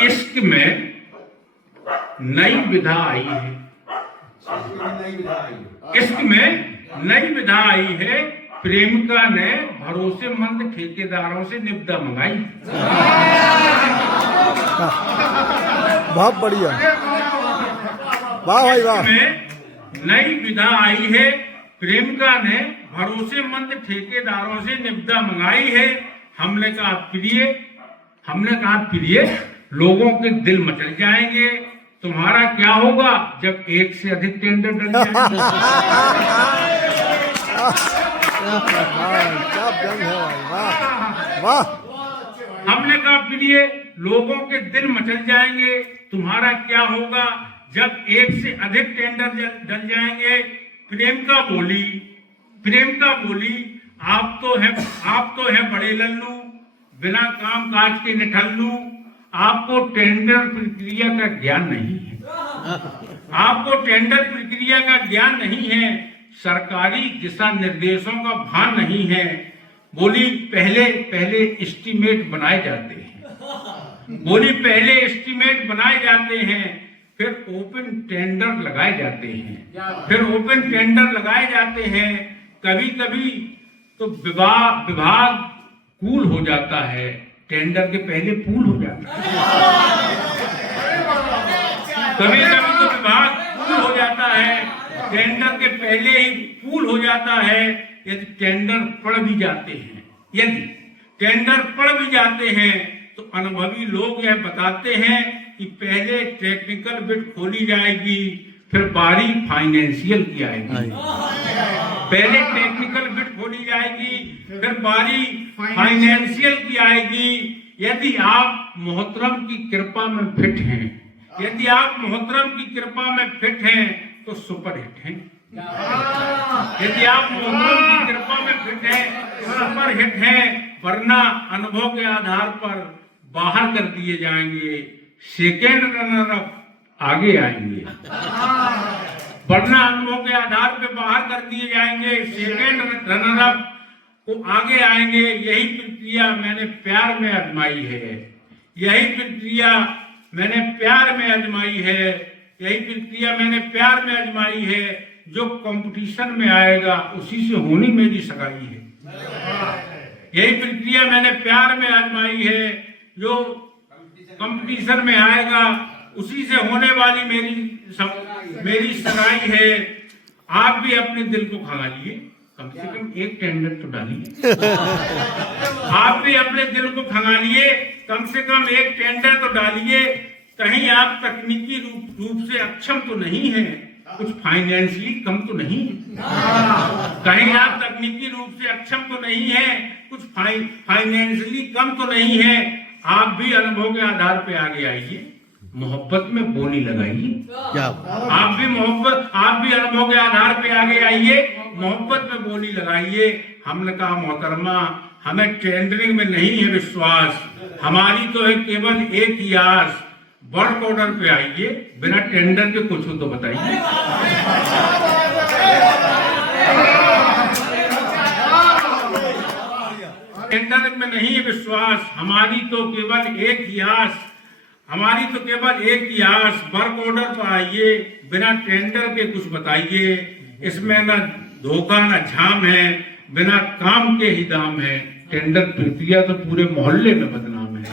इश्क में नई विधा आई है, इश्क में नई विधा आई है, प्रेमिका ने भरोसेमंद ठेकेदारों से निविदा मंगाई। बहुत बढ़िया, वाह भाई वाह। में नई विधा आई है, प्रेमिका ने भरोसेमंद ठेकेदारों से निविदा मंगाई है। हमने कहा प्रिय लोगों के दिल मचल जाएंगे, तुम्हारा क्या होगा जब एक से अधिक टेंडर डल जाएंगे। क्या व्यंग है भाई, वाह वाह। हमने कहा प्रिय लोगों के दिल मचल जाएंगे, तुम्हारा क्या होगा जब एक से अधिक टेंडर डल जाएंगे। प्रेमिका बोली आप तो है बड़े लल्लू, बिना काम काज के निठल्लू, आपको टेंडर प्रक्रिया का ज्ञान नहीं है, आपको टेंडर प्रक्रिया का ज्ञान नहीं है, सरकारी दिशा निर्देशों का भान नहीं है। बोली पहले एस्टीमेट बनाए जाते हैं, फिर ओपन टेंडर लगाए जाते हैं, कभी कभी तो विभाग कूल हो जाता है, टेंडर के पहले पूल हो जाता है। कभी कभी तो विभाग पूल हो जाता है, टेंडर के पहले ही पूल हो जाता है। यदि टेंडर पड़ भी जाते हैं तो अनुभवी लोग यह बताते हैं कि पहले टेक्निकल बिट खोली जाएगी, फिर बारी फाइनेंशियल की आएगी। पहले टेक्निकल बिट खोली जाएगी, फिर बारी फाइनेंशियल की आएगी। यदि आप मोहतरम की कृपा में फिट हैं, तो सुपरहिट हैं। यदि आप मोहतरम की कृपा में फिट हैं, सुपरहिट हैं, वरना अनुभव के आधार पर बाहर कर दिए जाएंगे, सेकेंड रनर अप आगे आएंगे। वरना अनुभव के आधार पर बाहर कर दिए जाएंगे, सेकेंड रनर अप को आगे आएंगे। यही प्रक्रिया मैंने प्यार में आजमाई है, जो कंपटीशन में आएगा उसी से होनी मेरी सगाई है। यही प्रक्रिया मैंने प्यार में आजमाई है, जो कंपटीशन में आएगा उसी से होने वाली मेरी सगाई है। आप भी अपने दिल को खंगालिए, कम से कम एक टेंडर तो डालिए। आप भी अपने दिल को खंगालिए, कम से कम एक टेंडर तो डालिए। कहीं आप तकनीकी रूप से अक्षम तो नहीं है, कुछ फाइनेंशियली कम तो नहीं है। कहीं आप तकनीकी रूप से अक्षम तो नहीं है, कुछ फाइनेंशियली कम तो नहीं है। आप भी अनुभव के आधार पे आगे आइए, मोहब्बत में बोली लगाइए। आप भी अनुभव के आधार पे आगे आइए, मोहब्बत में बोली लगाइए। हमने कहा मोहतरमा, हमें टेंडरिंग में नहीं है विश्वास, हमारी तो है केवल एक ही आस। वर्क ऑर्डर पे आइए, बिना टेंडर के कुछ हो तो बताइए। टेंडर में नहीं है विश्वास, हमारी तो केवल एक ही आस। वर्क ऑर्डर पर आइए, बिना टेंडर के कुछ बताइए। इसमें न धोखा न झाम है, बिना काम के ही दाम है। टेंडर प्रक्रिया तो पूरे मोहल्ले में बदनाम है।